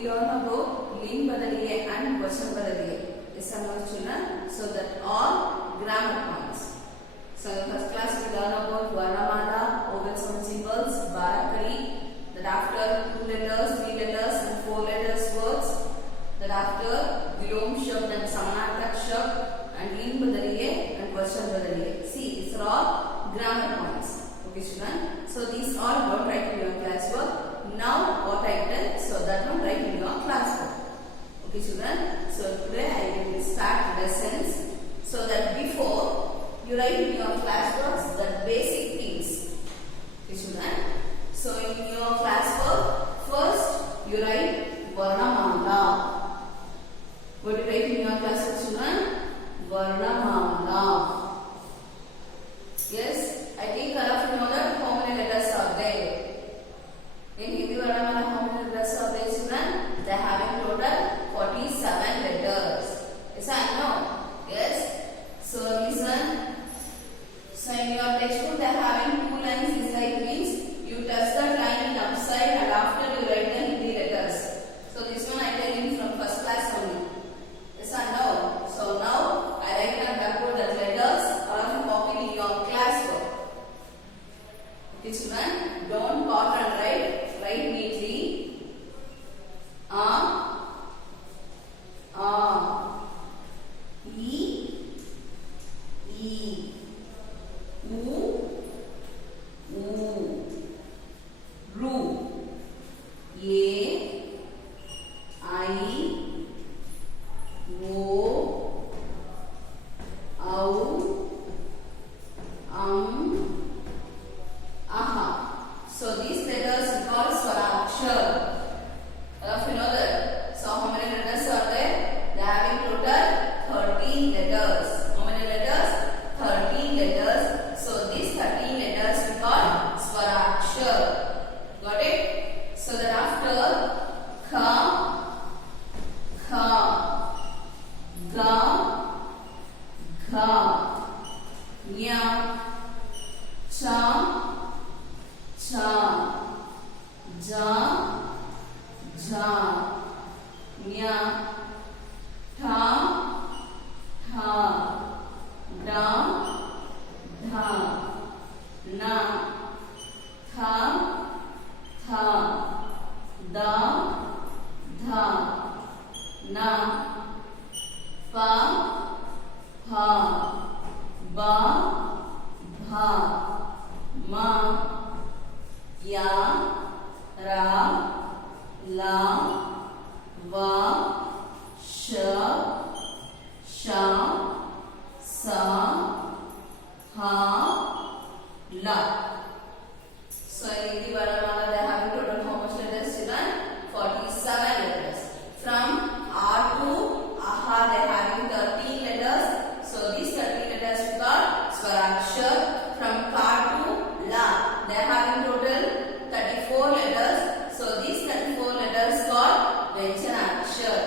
we learn about लिंग बदलिए and वचन बदलिए. Yes, children. So that all grammar points. So in first class we learn about Varnamala, vowel sound symbols, Barakari. That after 2 letters, 3 letters and 4 letters words. That after Vilom Shabd and Samanarthak Shabd and लिंग बदलिए and वचन बदलिए. See, these are all grammar points. Okay, children. So these all don't write in your classwork. Now what I did, so that one write in your classwork. Okay, children. So today I will start lessons. So that before you write in your classwork the basic things. Okay, children. So in your classwork, first you write Varnamala. What do you write in your classwork, children? Varnamala. Yes, I think all of you know that how many letters are there. In Hindi Varnamala, how many letters are there, children? They are having total 47 letters. Yes, I know. Yes. So listen. So in your textbook, they are having 2 lines inside, means you touch the line in upside and after you write the Hindi letters. So this one I tell you from first class only. Yes, I know. So now I write on blackboard the letters. All of you copy in your classwork. Okay, children, don't cut and write. Write neatly. So these letters are called Swarakshar. All of you know that. So how many letters are there? They are having total 13 letters. How many letters? 13 letters. So these 13 letters we call Swarakshar. Got it? So that after Kha, Kha, Ga, Gha, Nya, Cha, Cha, Ja, Ja, Nya, Tha, Tha, Da, Dha, Na, Tha, Tha, Da, Dha, Na, Pa, Pa, Ba, Bha, Ma, Ya, Ra, La, Va, Sha, Sha, Sa, Ha, La. So in the Varnamala they have total how much letters, children? 47 letters. From R to Aha they are having 13 letters. So these 13 letters we call Swarakshar. From Ka to La they are having total 34 letters. So these 34 letters called Vyanjanakshar.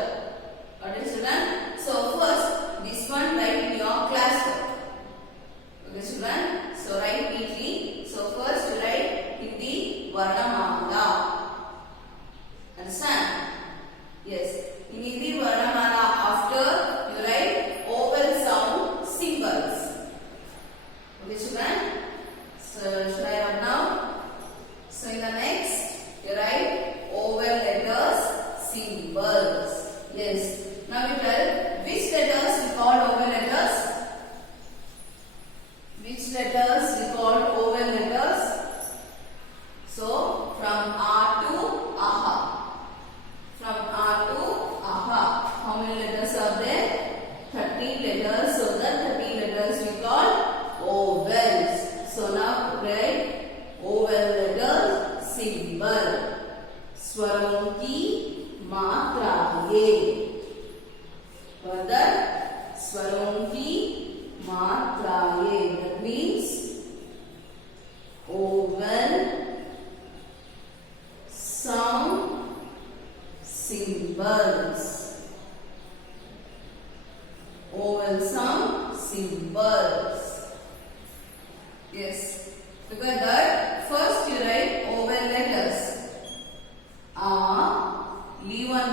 Got it, children? So first this one write in your classwork. Okay, children? So write neatly. So first you write in the Varnamala. Understand? Yes. In the Varnamala after you write vowel sound symbols. Okay, children? So should I write now? So in the next you write vowel letters symbols. Yes. Now we tell which letters we call vowel letters. Which letters we call vowel letters? So from R to Aha. From R to Aha. How many letters are there? 13 letters. So the 13 letters we call vowels. So now write vowel letters symbol. Swaron ki matra ye. Further, Swaron ki matra ye. That means vowel sound symbols. Vowel sound symbols. Yes. Because that first you write vowel letters. A, leave one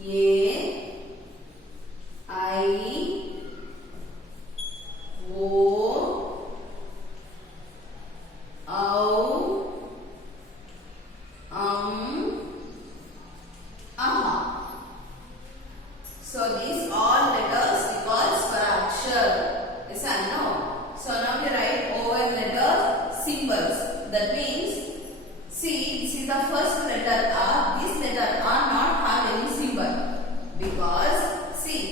A, I, O, Au, Aha. So these all letters we call Swarakshar. Yes or no? So now we write vowel letter symbols. That means, see, this is the first letter R. This letter R not have any symbol. Because, see,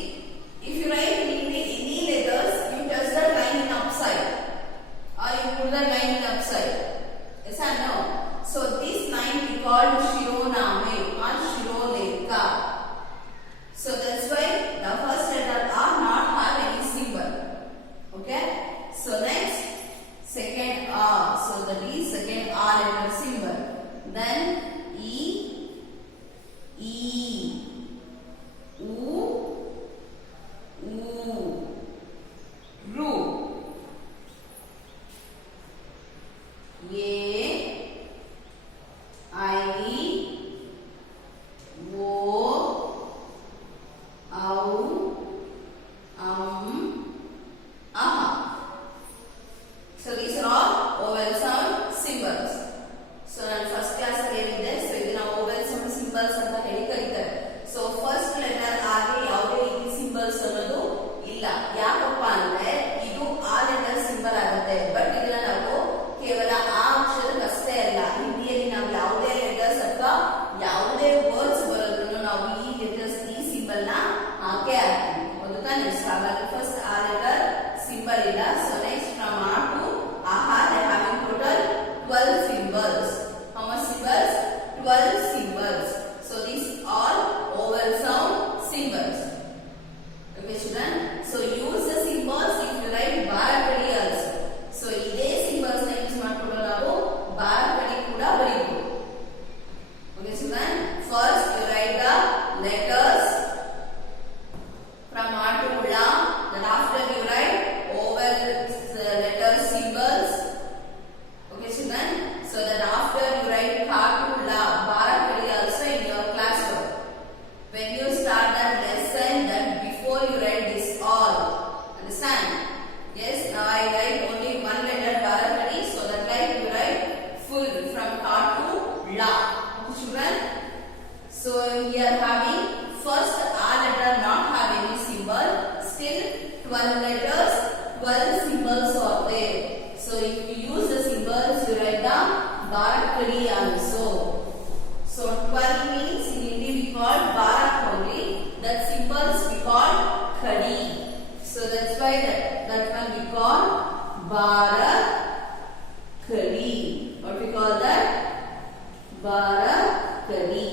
if you write any letters, you touch the line in upside. Or you put the line in upside. Yes or no? So this line we called Shironame or Shiroleka. So that's why the first letter R not have any symbol. Okay? So next, second R. So that is second R letter symbol. Then E, E, U, U, Ru, A, I, O, Au, Aha. So these are all vowel sound symbols. So ನಾನು first class ಅಲ್ಲಿ ಹೇಳಿದ್ದೆ. So ಇದನ್ನ vowel sound symbols ಅಂತ ಹೇಳಿ ಕರೀತಾರೆ. So first letter ಆಗಿ ಯಾವುದೇ ರೀತಿ symbols ಅನ್ನೋದು ಇಲ್ಲ. ಯಾಕಪ್ಪ ಅಂದ್ರೆ ಇದು ಆ letter symbol ಆಗುತ್ತೆ. ಬಟ್ ಇದನ್ನ ನಾವು ಕೇವಲ ಆ ಅಕ್ಷರಕ್ಕಷ್ಟೇ ಅಲ್ಲ, ಹಿಂದಿಯಲ್ಲಿ ನಾವು ಯಾವುದೇ letters ಅಥವಾ ಯಾವುದೇ words ಬರೋದ್ರೂ ನಾವು ಈ letters ಈ symbol ನ ಹಾಕೇ ಹಾಕ್ತೀವಿ. ಹೌದು ತಾನೇ? So ಹಾಗಾಗಿ first ಆ letter symbol ಇಲ್ಲ. So next from R to Aha they are having total 12 symbols. How much symbols? 12 symbols. So these all vowel sound symbols. Okay children? So use the symbols if you write Barakadi also. So ಇದೇ symbols ನ use ಮಾಡ್ಕೊಂಡು ನಾವು Barakadi ಕೂಡ ಬರೀಬಹುದು. Okay children? First you write the letters from R to La. Then after you write vowel letter symbols. Okay children? So then after you write Ka to La, Barakadi also in your classwork. When you start that lesson, that before you write this all. Understand? Yes, now I write only one letter Barakadi, so that like you write full from Ka to La. Okay children? So here having first R letter not have any symbol, still 12 letters, 12 symbols are there. So if you use the symbols, you write the Barakadi also. So 12 means in Hindi we call Barak only. That symbols we call Khadi. So that's why that one we call Barakadi. What we call that? Barakadi.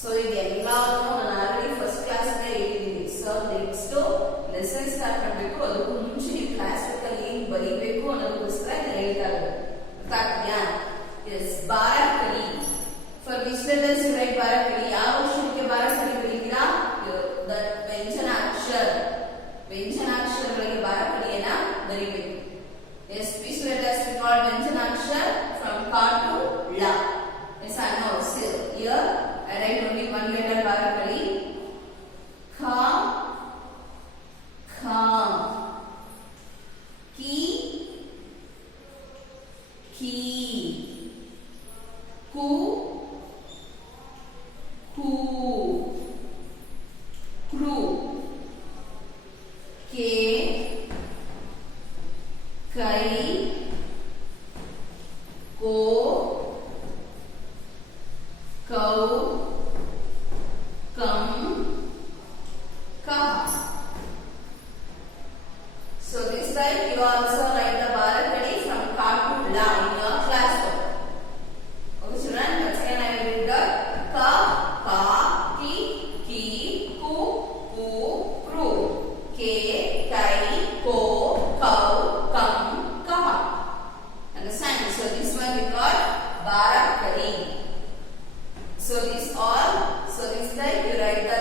So ಇದೆಲ್ಲವನ್ನು ನಾನು already first class ಅಲ್ಲೇ ಹೇಳಿದ್ದೀನಿ. So next lesson start ಮಾಡಬೇಕು. ಅದಕ್ಕೂ ಮುಂಚೆ ನೀವು class ಅಲ್ಲಿ ಏನು ಬರೀಬೇಕು ಅನ್ನೋದಕ್ಕೋಸ್ಕರ ನಾನು ಹೇಳ್ತಾ ಇರೋದು. ಅರ್ಥ ಆಗ್ತಿದೆಯಾ? Yes, Barakadi. For which letters you write Barakadi? ಯಾವ ಅಕ್ಷರಕ್ಕೆ Barakadi ಬರೀತೀರಾ? ವ್ಯಂಜನಾಕ್ಷರಗಳಿಗೆ Barakadiಯನ್ನ ಬರೀಬೇಕು. Yes, which letters we call ವ್ಯಂಜನಾಕ್ಷರ from Ka to La? Yes, I know. So here I write only one letter Barakadi. Kha, Kha, Ki, Ki, Ku, Ku, Kru, Ke, Kai, Ko, Kau, Kam, Ka. So this time you also write the Barakadi from Ka to La in your classwork. Okay children, once again I will read the Ka, Ka, Ki, Ki, Ku, Ku, Kru, Ke, Kai, Ko, Kau, Kam, Ka. Understand? So this one we call Barakadi. So this all, so this time you write the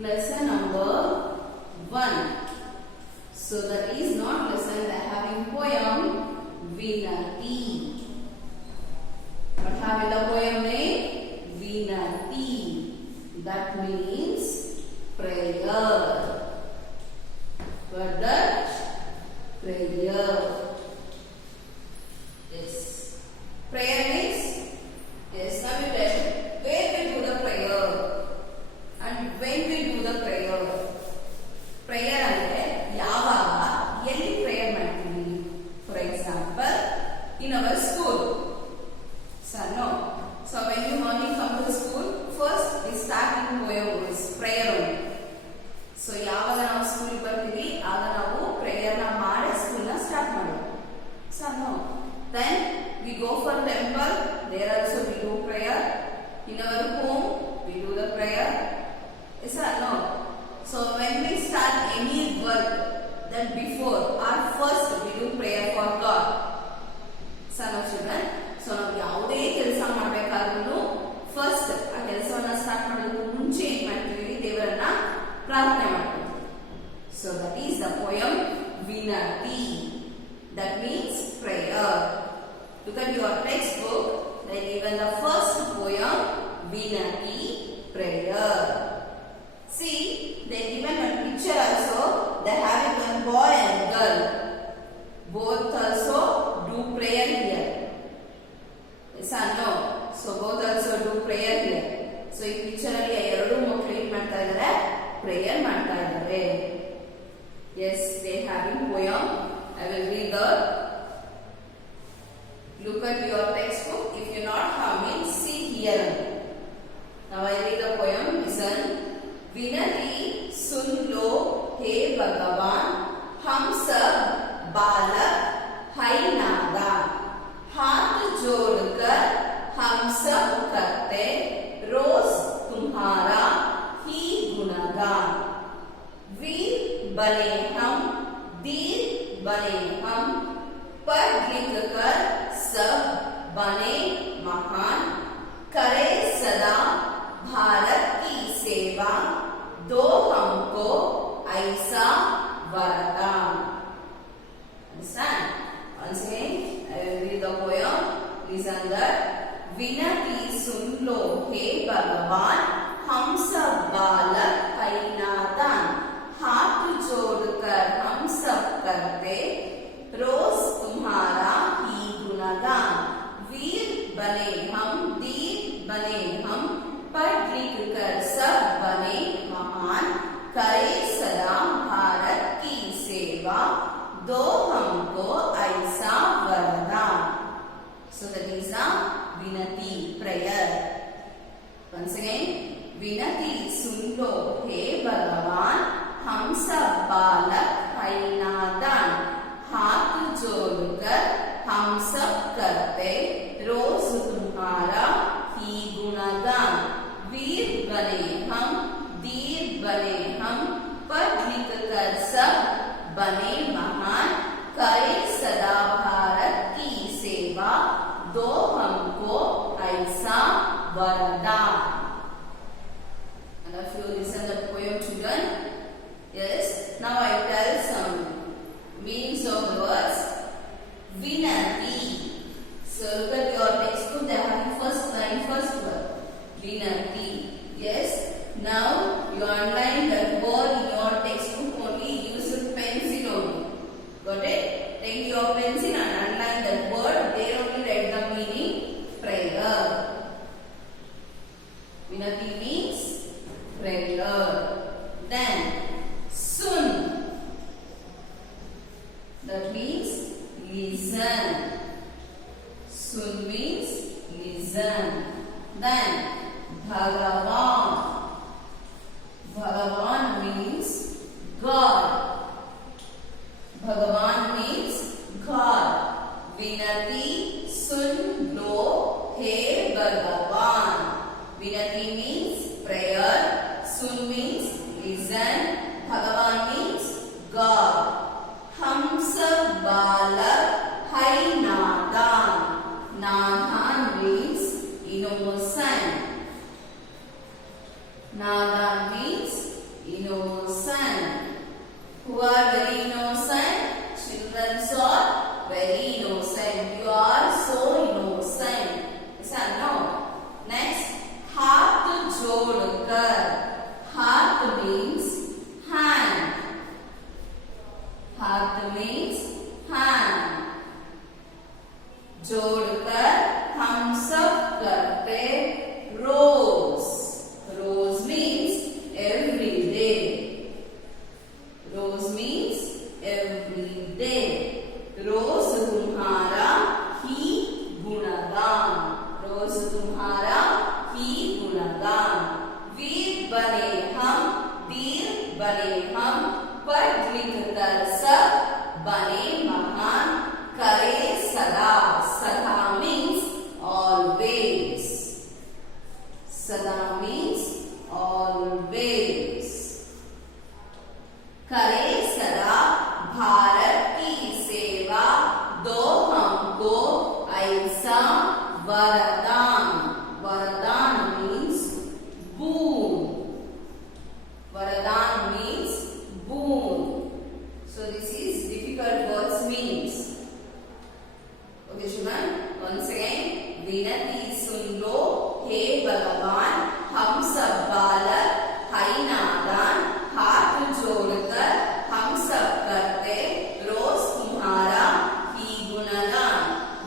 lesson number 1. So that is not lesson, they are having poem Vinati. What have in the poem name? Vinati. That means prayer. What that? Prayer. Yes. Prayer means? Yes, now we tell where we do the prayer and when we do the prayer. Prayer ಅಂದ್ರೆ ಯಾವಾಗ ಎಲ್ಲಿ prayer ಮಾಡ್ತೀವಿ. For example, in our school. So no. So when you morning come to school, first we start in poem is prayer only. So ಯಾವಾಗ ನಾವು school ಬರ್ತೀವಿ ಆಗ ನಾವು prayer ನ ಮಾಡಿ ಸ್ಕೂಲ್ ನ ಸ್ಟಾರ್ಟ್ ಮಾಡೋದು. So no. Then we go for temple. There also we do prayer. In our home we do the prayer. Yes or no? So when we start any work, then before or first we do prayer for God. So now children, so ನಾವು ಯಾವುದೇ ಕೆಲಸ ಮಾಡಬೇಕಾದ್ರೂ first ಆ ಕೆಲಸವನ್ನ start ಮಾಡೋದಕ್ಕೆ ಮುಂಚೆ ಏನು ಮಾಡ್ತೀವಿ ದೇವರನ್ನ ಪ್ರಾರ್ಥನೆ ಮಾಡ್ತೀವಿ. So that is the poem Vinati. That means prayer. Look at your textbook. They given the first poem Vinati, prayer. See, they given a picture also. They having one boy and girl. Both also do prayer here. Yes or no? So both also do prayer here. So ಈ picture ಅಲ್ಲಿ ಎರಡು ಮಕ್ಕಳು ಏನು ಮಾಡ್ತಾ ಇದ್ದಾರೆ? Prayer ಮಾಡ್ತಾ ಇದ್ದಾರೆ. Yes, they having poem. I will read the. Look at your textbook. If you not have means see here. Now I read the poem. Listen. विनती सुन लो हे भगवान, हम सब बालक है नादान, हाथ जोड़कर हम सब करते रोज तुम्हारा ही गुणगान. वीर बने हम, धीर बने हम, पढ़ लिख कर सब बने महान, करे सदा भारत की सेवा, दो हमको ऐसा वरदान. Understand? Once again, I will read the poem. Listen that. विनती सुन लो हे भगवान, हम सब बालक है नादान, हाथ जोड़कर हम सब करते रोज तुम्हारा ही गुणगान. वीर बने हम, धीर बने हम, पढ़ लिख कर सब बने महान, करे सदा भारत की सेवा, दो हमको ऐसा वरदान. So that is a Vinati, prayer. Once again, विनती सुन लो हे भगवान, हम सब बालक है नादान, हाथ जोड़कर हम सब करते रोज तुम्हारा ही गुणगान. वीर बने हम, धीर बने हम, पढ़ लिख कर सब बने महान, करे सदा भारत की सेवा, दो हमको ऐसा वरदान. And if you listen the poem children, yes, now I tell some meanings of the words. Vinati. So look at your textbook, they have the first line, first word. Vinati. Yes. Now you underline that word in your textbook only. Use a pencil only. Got it? Take your pencil and underline that word. There only write the meaning. Prayer. Vinati means prayer. Then sun. That means listen. Sun means listen. Then Bhagavan. Bhagavan means God. Bhagavan means God. Vinati sun lo he Bhagavan. Vinati means prayer. Sun means listen. Bhagavan means God. हम सब बालक है नादान. नादान means innocent. Nadan means innocent. Who are very innocent? Children are very innocent. You are so innocent. Yes or no? Next, हाथ जोड़कर. हाथ means hand. हाथ means hand. जोड़कर हम सब करते रोज. रोज means every day. रोज means every day. रोज तुम्हारा ही गुणगान. रोज तुम्हारा ही गुणगान. वीर बने हम, वीर बने हम, पढ़ लिख कर सब बने महान. करे सदा. सदा means always. सदा means always. करे सदा भारत की सेवा. दो हमको ऐसा वरदान. वरदान means boon. Varadan means boon. So this is difficult words means. Okay children, once again, विनती सुन लो हे भगवान, हम सब बालक है नादान. हाथ जोड़कर हम सब करते रोज तुम्हारा ही गुणगान.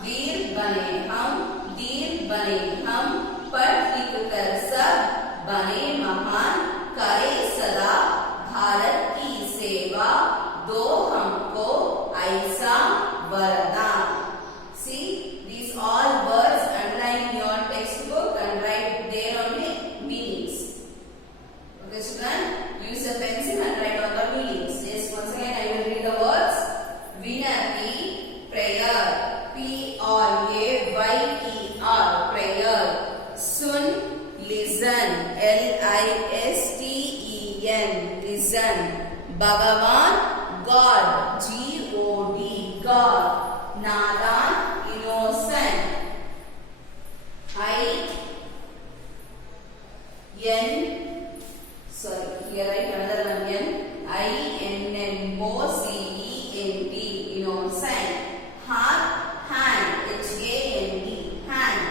वीर बने हम, धीर बने हम, पढ़ लिख कर सब बने महान. करे सदा भारत की सेवा. दो हमको ऐसा वरदान. See, these all words underline in your textbook and write there only meanings. Okay children, use a pencil and write all the meanings. Yes, once again I will read the words. Vinati, prayer. P-R-A-Y-E-R, prayer. Sun, listen. L-I-S-T-E-N, listen. Bhagavan, God. G-O-D, God. Nadan, innocent. Here write another one. I-N-N, O-C-E-N-T, innocent. Heart, hand. H-A-N-D, hand.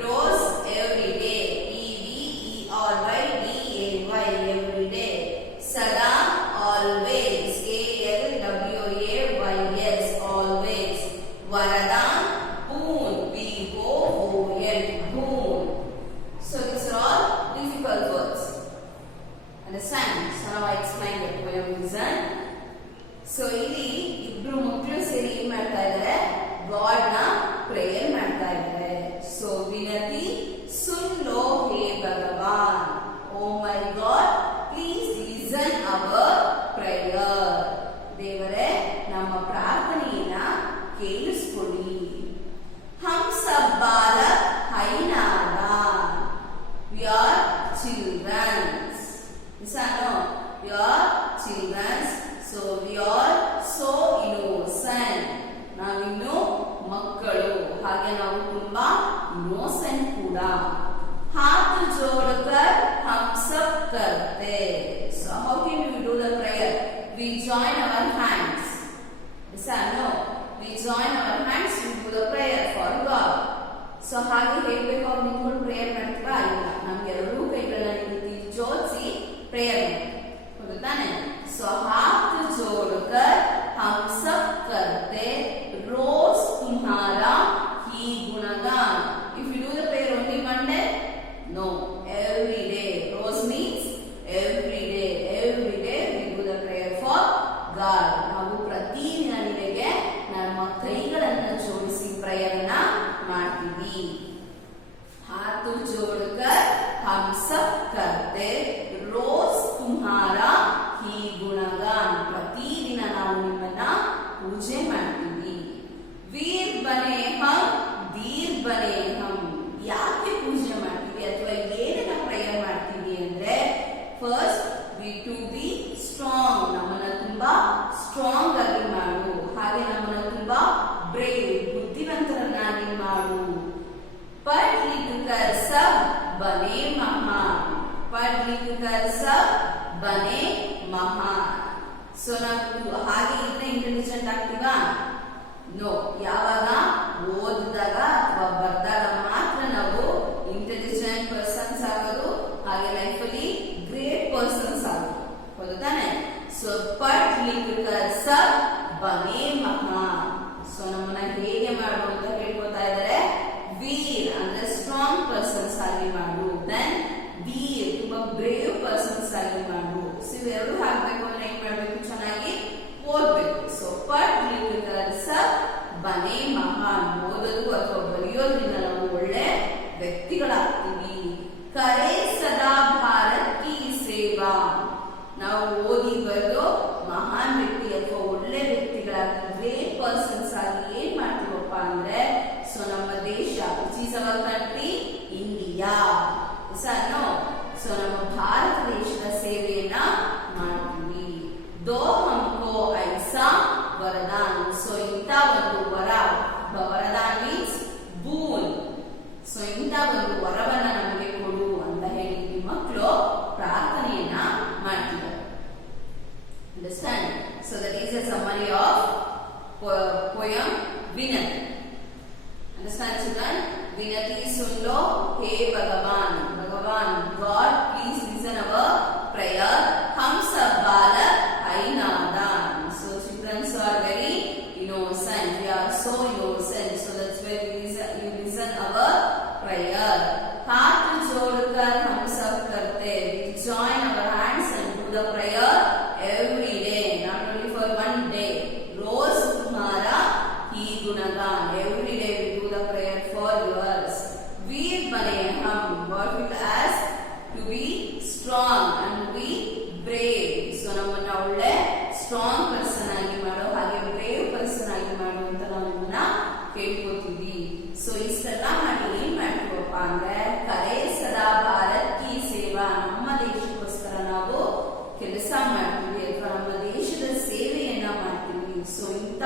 Rose, every day. E-V-E-R-Y-D-A-Y, every day. Sada, always. A-L-W-A-Y-S, always. Varadan, boon. B-O-O-N, boon. So these are all difficult words. Understand? So now I explain the poem. Listen. So ಇಲ್ಲಿ ಇಬ್ರು ಮಕ್ಕಳು ಸೇರಿ ಏನ್ ಮಾಡ್ತಾ ಇದ್ದಾರೆ? God ನ prayer ಮಾಡ್ತಾ ಇದ್ದಾರೆ. ಸೊ ವಿನತಿ ಸುನ್ ಲೋ ಹೇ ಭಗವಾನ್. Oh my god, please listen our prayer. ದೇವರೇ, ನಮ್ಮ ಪ್ರಾರ್ಥನೆಯನ್ನ ಕೇಳಿಸ್ಕೊಳ್ಳಿ. ಹಮ್ ಸಬ್ ಬಾಲಕ್ ಹೈ ನಾದಾನ್. We are childrens. No, we are children, so we are so innocent. ನಾವಿನ್ನು ಮಕ್ಕಳು, ಹಾಗೆ ನಾವು ತುಂಬಾ innocent ಕೂಡ. हाथ जोड़कर हम सब करते. So how can we do the prayer? We join our hands. Yes or no? We join our hands to do the prayer for God. So ಹಾಗೆ ಹೇಳಬೇಕು ಅವ್ರು ನಿಂತ್ಕೊಂಡು ಪ್ರೇಯರ್ ಮಾಡ್ತೀವಾ? ಇಲ್ಲ, ನಮ್ಗೆ ಎರಡೂ ಕೈಗಳನ್ನ ಜೋಡಿಸಿ प्रेयर होता है. सो हाथ जोड़कर हम सब करते रोज तुम्हारा ही गुणगान. If you do the prayer only one day, no, every day. Rose means every day. Every day we do the prayer for God. ನಾವು ಪ್ರತಿದಿನ ನಿಮಗೆ ನಮ್ಮ ಕೈಗಳನ್ನು ಜೋಡಿಸಿ ಪ್ರೇಯರ್ ಅನ್ನ ಮಾಡ್ತೀವಿ. हाथ जोड़कर हम सब करते रोज तुम्हारा ही गुणगान. प्रतिदिन ನಾವು ನಿಮ್ಮನ್ನ ಪೂಜೆ ಮಾಡ್ತೀವಿ. वीर बने हम, धीर बने हम. ಯಾಕೆ ಪೂಜೆ ಮಾಡ್ತೀವಿ ಅಥವಾ ಏನನ್ನ ಪ್ರೇಯರ್ ಮಾಡ್ತೀವಿ ಅಂದ್ರೆ, first we to be strong. ನಮ್ಮನ್ನ ತುಂಬಾ ಸ್ಟ್ರಾಂಗ್ ಆಗಿ ಮಾಡು. ಹಾಗೆ ನಮ್ಮನ್ನ ತುಂಬಾ ಬ್ರೇವ್, ಬುದ್ಧಿವಂತರನ್ನಾಗಿ ಮಾಡು. पढ़ लिख कर सब बने महान. पढ़ लिख कर सब बने ಮಹಾನ್. ಸೊ ನಾವು ಹಾಗೆ ಇದ್ರೆ ಇಂಟೆಲಿಜೆಂಟ್ ಆಗ್ತೀವಾ? ನೋ. ಯಾವಾಗ ಓದಿದಾಗ ಅಥವಾ ಬರ್ದಾಗ ಮಾತ್ರ ನಾವು ಇಂಟೆಲಿಜೆಂಟ್ ಪರ್ಸನ್ಸ್ ಆಗೋದು, ಹಾಗೆ ಲೈಫ್ ಅಲ್ಲಿ ಗ್ರೇಟ್ ಪರ್ಸನ್ಸ್ ಆಗೋದು. ಹೌದು ತಾನೆ? ಸೊ ಪಠ್ ಲಿಖ್ ಕರ್ ಸಬ್ ಬನೆ ಮಹಾನ್. ಸೊ ನಮ್ಮನ್ನ ಹೇಗೆ ಮಾಡು ಅಂತ ಹೇಳ್ಕೊತಾ ಇದ್ದಾರೆ. ವೀರ್ ಅಂದ್ರೆ ಸ್ಟ್ರಾಂಗ್ ಪರ್ಸನ್ಸ್ ಆಗಿ ಮಾಡು. ದೆನ್ ವೀರ್ ತುಂಬಾ ಬ್ರೇವ್ ಪರ್ಸನ್ಸ್ ಆಗಿ ಮಾಡು. ಸೊ ಇವೆರಡು ಆಗ್ಬೇಕು ಅಂದ್ರೆ ಏನ್ ಮಾಡ್ಬೇಕು? ಚೆನ್ನಾಗಿ ಓದ್ಬೇಕು. ಸೊ ಪಠ್ ಲಿಖ್ ಕರ್ ಸಬ್ ಬನೆ ಮಹಾನ್. ಓದೋದು ಅಥವಾ ಬರೆಯೋದ್ರಿಂದ ನಾವು ಒಳ್ಳೆ ವ್ಯಕ್ತಿಗಳಾಗ್ತೀವಿ. ಕರೆ ಸದಾ ಭಾರತ್ ಕಿ ಸೇವಾ. ನಾವು ಓದಿ ಬರೆದು ಮಹಾನ್ ವ್ಯಕ್ತಿ ಅಥವಾ ಒಳ್ಳೆ ವ್ಯಕ್ತಿಗಳಾಗಿ ಗ್ರೇಟ್ ಪರ್ಸನ್ಸ್ ಆಗಿ ಏನ್ ಮಾಡ್ತೀವಪ್ಪ ಅಂದ್ರೆ, ಸೊ ನಮ್ಮ ದೇಶ, which is our country, India. Sir so ನಮ್ಮ ಭಾರತ ದೇಶದ ಸೇವೆಯನ್ನ ಮಾಡ್ತೀವಿ. ದೋ ಹಮ್ಕೋ ಐಸಾ ವರದಾನ್. ಸೊ ಇಂಥ ಒಂದು ವರದಾನ್ ಮೀನ್ಸ್ ಬೂನ್. ಸೊ ಇಂಥ ಒಂದು ವರವನ್ನ ನಮಗೆ ಕೊಡು ಅಂತ ಹೇಳಿ ಈ ಮಕ್ಕಳು ಪ್ರಾರ್ಥನೆಯನ್ನ ಮಾಡ್ತಿದ್ದಾರೆ. Understand? So that is a summary of poem Vinati. Understand children? Vinati sun lo, हे भगवान, भगवान God, please listen our prayer. Hum sab balak hai nadan. So children are very innocent. We are so innocent. So that's why you listen our prayer. हाथ जोड़कर हम सब करते. We join our hands and do the prayer every day, not only for one day. रोज तुम्हारा ही गुणगान. Every day we do the prayer for yours. वीर बने हम. What will ask? To be strong and to be brave. So ನಮ್ಮನ್ನ ಒಳ್ಳೆ strong person ಆಗಿ ಮಾಡೋ, ಹಾಗೆ brave person ಆಗಿ ಮಾಡೋ ಅಂತ ನಾವು ನಿಮ್ಮನ್ನ ಕೇಳ್ಕೊತೀವಿ. ಸೊ ಇಷ್ಟೆಲ್ಲ ಮಾಡಿ ಏನ್ ಮಾಡ್ತೀವಪ್ಪ ಅಂದ್ರೆ, ಕರೆ ಸದಾ ಭಾರತ್ ಕಿ ಸೇವಾ. ನಮ್ಮ ದೇಶಕ್ಕೋಸ್ಕರ ನಾವು ಕೆಲಸ ಮಾಡ್ತೀವಿ ಅಥವಾ ನಮ್ಮ ದೇಶದ ಸೇವೆಯನ್ನ ಮಾಡ್ತೀವಿ. ಸೊ ಇಂಥ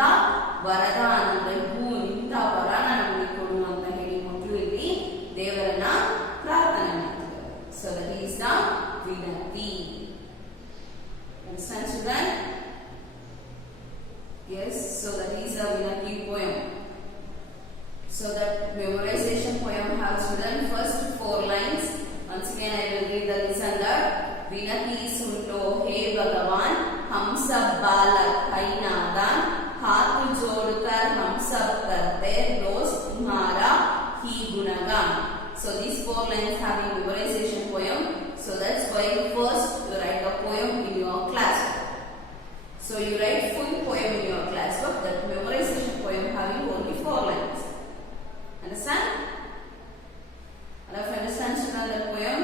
ವರದಾನ ಅಂದ್ರೆ ಭೂನ್, ಇಂಥ ವರನ ನಮಗೆ ಕೊಡು ಅಂತ ಹೇಳಿ ಮಕ್ಕಳು ಇಲ್ಲಿ ದೇವರನ್ನ ಪ್ರಾರ್ಥನೆ ಮಾಡ್ತಿದ್ದಾರೆ. So that is the vinati. Understand children? Yes, so that is the Vinati poem. So that memorization poem has children first 4 lines. Once again I will read the lesson that विनती सुन लो हे भगवान, हम सब बालक है नादान. हाथ जोड़कर हम सब करते रोज तुम्हारा ही गुणगान. So these 4 lines have a memorization poem. So that's why first you write the poem in your classbook. So you write full poem in your classbook. That memorization poem having only 4 lines. Understand? All of you understand children that poem?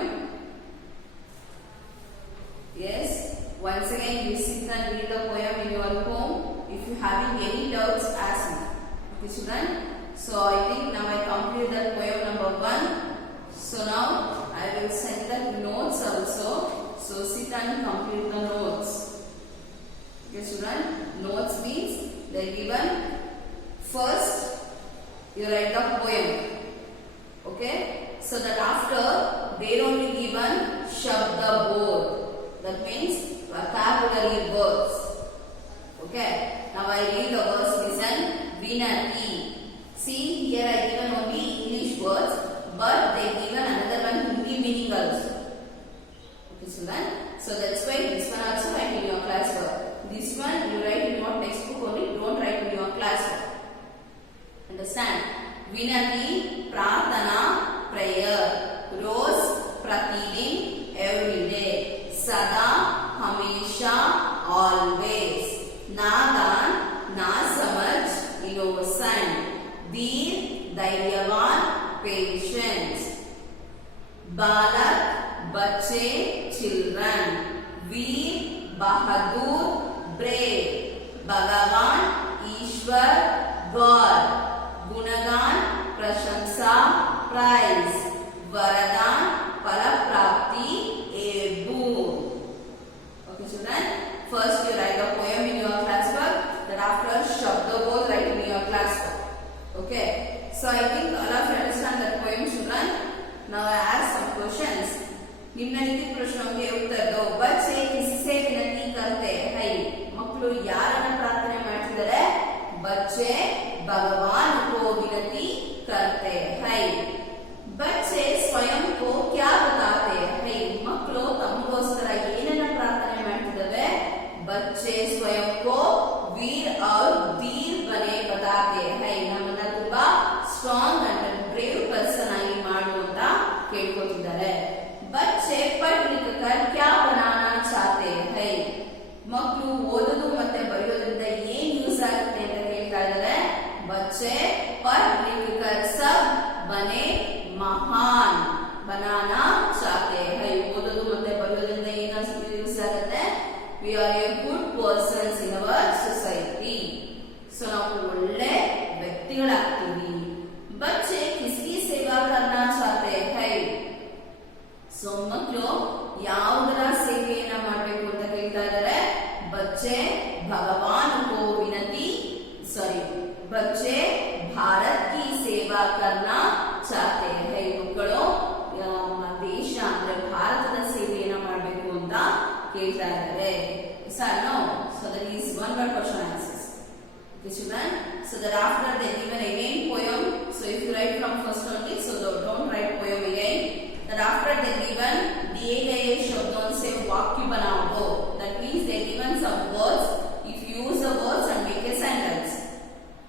Yes. Once again you sit and read the poem in your home. If you having any doubts, ask me. Okay children? So I think now I complete that poem number 1. So now I will send the notes also. So sit and complete the notes. Okay children? Notes means they given first you write the poem. Okay? So that after they only given shabda bodh. That means vocabulary words. Okay? Now I read the words. Listen. Vinati. See here I given only English words, but they given another one Hindi meaning also. Okay children? So that's why this one also write in your classwork. This one you write in your textbook only. Don't write in your classwork. Understand? Vinati, prarthana, prayer. Roz, प्रतिदिन, every day. Sada, हमेशा, always. नादान, ना समझ, innocent. वीर, धैर्यवान, patience. बालक, बच्चे, children. वीर, बहादुर, brave. भगवान, ईश्वर, God. गुणगान, प्रशंसा, prize. वरदान, फल प्राप्ति, a boon. Okay children, first you write a poem in your classwork, then after shabda bodh write in your classwork. Okay, so I think all of you understand that poem children. Now I ask some questions. निम्नलिखित प्रश्नों के उत्तर दो. बच्चे किससे विनती कर ಮಕ್ಕಳು ಯಾರನ್ನ ಪ್ರಾರ್ಥನೆ ಮಾಡ್ತಿದ್ದಾರೆ? बच्चे भगवान को विनती करते हैं. बच्चे स्वयं को क्या बताते हैं? ಮಕ್ಕಳು ತಮಗೋಸ್ಕರ ಏನನ್ನ ಪ್ರಾರ್ಥನೆ ಮಾಡ್ತಿದ್ದಾವೆ? बच्चे स्वयं को वीर और वीर बने बताते हैं. ನಮ್ಮನ್ನ ತುಂಬಾ ಸ್ಟ್ರಾಂಗ್ ಅಂಡ್ ಬ್ರೇವ್ ಪರ್ಸನ್ ಆಗಿ ಮಾಡು ಅಂತ ಕೇಳ್ಕೊತಿದ್ದಾರೆ. बच्चे पढ़ लिख कर क्या बनाना चाहते हैं? ಮಕ್ಕಳು ಓದೋದು ಮತ್ತೆ ಬರೆಯೋದ್ರಿಂದ ಏನ್ ಯೂಸ್ ಆಗುತ್ತೆ ಅಂತ ಕೇಳ್ತಾ ಇದ್ದಾರೆ. बच्चे पढ़ लिख कर सब बने महान बनाना चाहते हैं. ಓದೋದು ಮತ್ತೆ ಬರೆಯೋದ್ರಿಂದ ಏನು ಯೂಸ್ ಆಗುತ್ತೆ? We are a good persons in our society. So ನಾವು ಒಳ್ಳೆ ವ್ಯಕ್ತಿಗಳಾಗ್ತೀವಿ. बच्चे किसकी सेवा करना चाहते हैं? So ಮಕ್ಕಳು ಯಾವುದರ ಸೇವೆಯನ್ನ ಮಾಡಬೇಕು ಅಂತ ಕೇಳ್ತಾ ಇದ್ದಾರೆ. बच्चे भगवान को विनती बच्चे भारत की सेवा करना चाहते हैं. ಮಕ್ಕಳು ದೇಶ ಅಂದ್ರೆ ಭಾರತದ ಸೇವೆಯನ್ನ ಮಾಡಬೇಕು ಅಂತ ಕೇಳ್ತಾ ಇದ್ದಾರೆ. So that is one word question answers. Okay children, so thereafter they given again poem. So if you write from first only, so don't write poem again. Thereafter they given दिए गए शब्दों से वाक्य बनाओ. That means they given some words. If you use the words and make a sentence.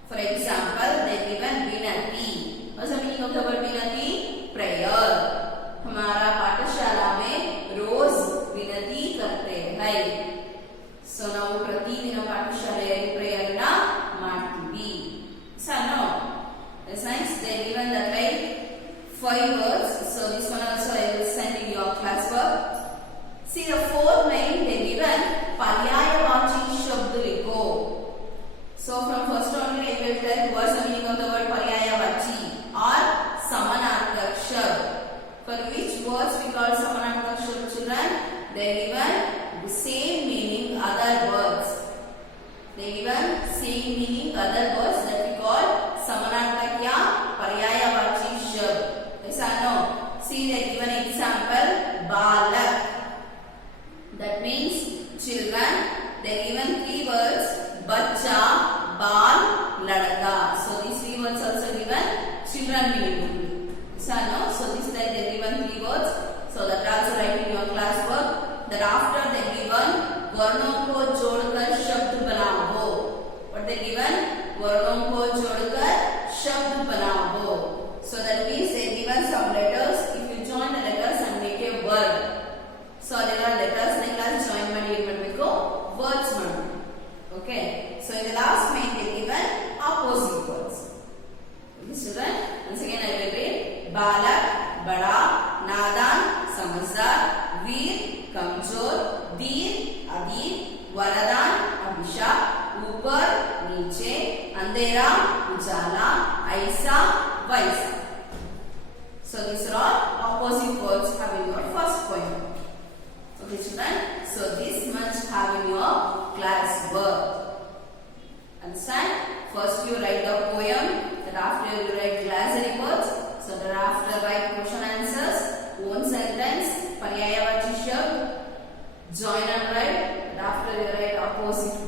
For example, they given विनती. What's the meaning of the word विनती? Prayer. हमारा पाठशाला में रोज विनती करते हैं. So ನಾವು ಪ್ರತಿದಿನ ಪಾಠಶಾಲೆಯಲ್ಲಿ ಪ್ರೇಯರ್ ನ ಮಾಡ್ತೀವಿ. So no, it's nice. They given that like 5 words. So this one also I will send in your class work. See the 4 main they given पर्यायवाची शब्द लिखो. So from first only I will tell what's the meaning of the word पर्यायवाची or समानार्थक शब्द. For which words we call समानार्थक शब्द children? They given the same meaning other words. They given same meaning other words that we call समानार्थक या पर्यायवाची शब्द. Yes or no? See the given example balak. That means children. They given 3 words bachcha, bal, ladka. So these 3 words also given children meaning. Yes or no? So this time they given 3 words. So that also write in your class work. Thereafter they given वर्णों को जोड़कर शब्द बनाओ. What they given? वर्णों को जोड़कर शब्द बनाओ. So that means they given some letters. If you join the letters and make a word. So there are letters like that join ಮಾಡಿ ಏನು ಮಾಡಬೇಕು? Words ಮಾಡಬೇಕು. Okay. So in the last main they given opposite words. Okay children. Once again I will read. बालक बड़ा, नादान समझदार, वीर कमजोर, धीर अधीर, वरदान अभिशाप, ऊपर नीचे, अंधेरा उजाला, ऐसा वैसा. So these are all opposite words have in your first poem. Okay children, so this much have in your class work. Understand? First you write the poem, then after you write glossary words, so thereafter write question answers, own sentence, पर्यायवाची शब्द, join and write, and after you write opposite